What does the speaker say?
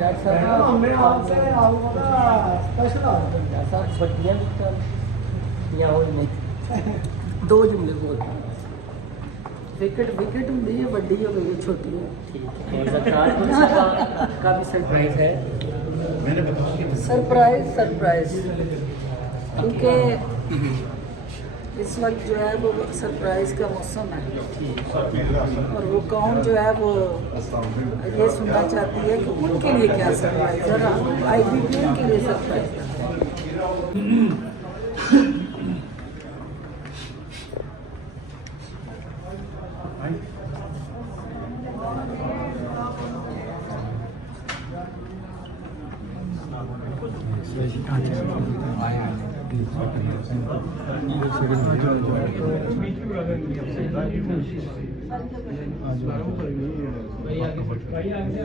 Doctor साहब हमने आपसे आपका स्पेशल डॉक्टर साहब छुट्टियाँ भी चल या और नहीं दो जुमले बोल विकेट विकेट होंगी है बड़ी हो गई छोटी है ठीक है और ज़कात का भी सरप्राइज है सरप्राइज सरप्राइज क्योंकि इस वक्त जो है वो सरप्राइज का मौसम है और वो कौन जो है वो ये सुनना चाहती है कि उनके लिए क्या सरप्राइज है और IBPL के लिए सरप्राइज है।